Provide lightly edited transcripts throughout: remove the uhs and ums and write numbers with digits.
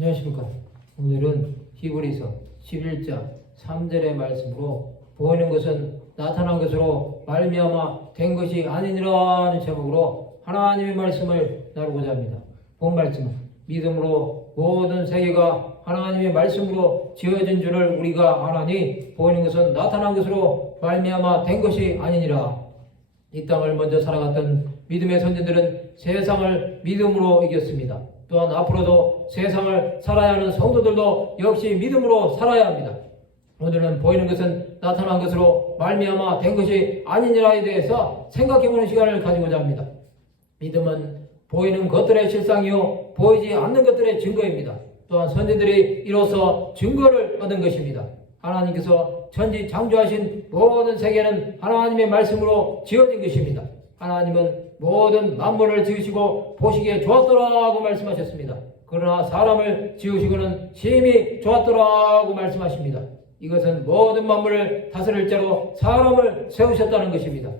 안녕하십니까. 오늘은 히브리서 11장 3절의 말씀으로 보이는 것은 나타난 것으로 말미암아 된 것이 아니니라는 제목으로 하나님의 말씀을 나누고자 합니다. 본 말씀은 믿음으로 모든 세계가 하나님의 말씀으로 지어진 줄을 우리가 아나니 보이는 것은 나타난 것으로 말미암아 된 것이 아니니라. 이 땅을 먼저 살아갔던 믿음의 선지들은 세상을 믿음으로 이겼습니다. 또한 앞으로도 세상을 살아야 하는 성도들도 역시 믿음으로 살아야 합니다. 오늘은 보이는 것은 나타난 것으로 말미암아 된 것이 아니니라에 대해서 생각해보는 시간을 가지고자 합니다. 믿음은 보이는 것들의 실상이요 보이지 않는 것들의 증거입니다. 또한 선지들이 이로써 증거를 얻은 것입니다. 하나님께서 천지 창조하신 모든 세계는 하나님의 말씀으로 지어진 것입니다. 하나님은 모든 만물을 지으시고 보시기에 좋았더라고 말씀하셨습니다. 그러나 사람을 지으시고는 심히 좋았더라고 말씀하십니다. 이것은 모든 만물을 다스릴 자로 사람을 세우셨다는 것입니다.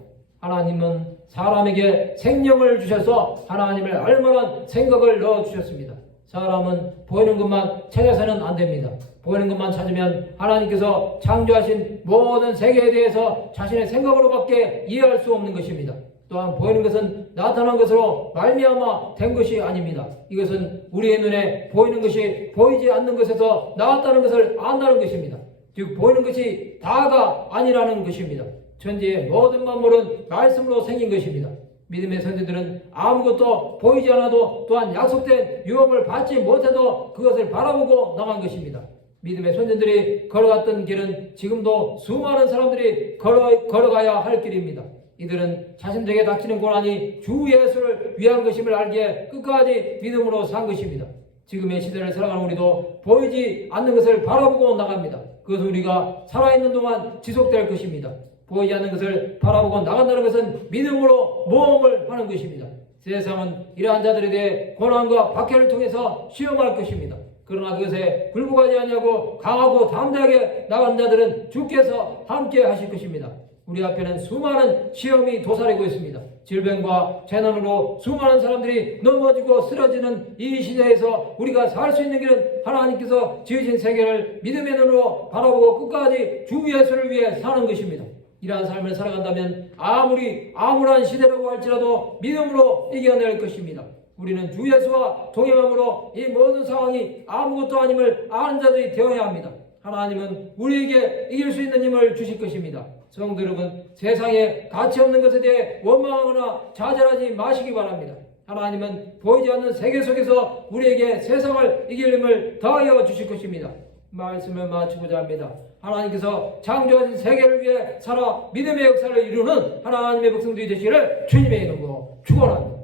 하나님은 사람에게 생명을 주셔서 하나님을 알만한 생각을 넣어주셨습니다. 사람은 보이는 것만 찾아서는 안 됩니다. 보이는 것만 찾으면 하나님께서 창조하신 모든 세계에 대해서 자신의 생각으로밖에 이해할 수 없는 것입니다. 또한 보이는 것은 나타난 것으로 말미암아 된 것이 아닙니다. 이것은 우리의 눈에 보이는 것이 보이지 않는 것에서 나왔다는 것을 안다는 것입니다. 즉 보이는 것이 다가 아니라는 것입니다. 천지의 모든 만물은 말씀으로 생긴 것입니다. 믿음의 선지들은 아무것도 보이지 않아도 또한 약속된 유업을 받지 못해도 그것을 바라보고 나간 것입니다. 믿음의 선지들이 걸어갔던 길은 지금도 수많은 사람들이 걸어가야 할 길입니다. 이들은 자신들에게 닥치는 고난이 주 예수를 위한 것임을 알기에 끝까지 믿음으로 산 것입니다. 지금의 시대를 살아가는 우리도 보이지 않는 것을 바라보고 나갑니다. 그것은 우리가 살아있는 동안 지속될 것입니다. 보이지 않는 것을 바라보고 나간다는 것은 믿음으로 모험을 하는 것입니다. 세상은 이러한 자들에 대해 고난과 박해를 통해서 시험할 것입니다. 그러나 그것에 굴복하지 아니하고 강하고 담대하게 나간 자들은 주께서 함께 하실 것입니다. 우리 앞에는 수많은 시험이 도사리고 있습니다. 질병과 재난으로 수많은 사람들이 넘어지고 쓰러지는 이 시대에서 우리가 살 수 있는 길은 하나님께서 지으신 세계를 믿음의 눈으로 바라보고 끝까지 주 예수를 위해 사는 것입니다. 이러한 삶을 살아간다면 아무리 암울한 시대라고 할지라도 믿음으로 이겨낼 것입니다. 우리는 주 예수와 동행함으로 이 모든 상황이 아무것도 아님을 아는 자들이 되어야 합니다. 하나님은 우리에게 이길 수 있는 힘을 주실 것입니다. 성도 여러분, 세상에 가치 없는 것에 대해 원망하거나 좌절하지 마시기 바랍니다. 하나님은 보이지 않는 세계 속에서 우리에게 세상을 이길 힘을 더하여 주실 것입니다. 말씀을 마치고자 합니다. 하나님께서 창조하신 세계를 위해 살아 믿음의 역사를 이루는 하나님의 백성들이 되시기를 주님의 이름으로 축원합니다.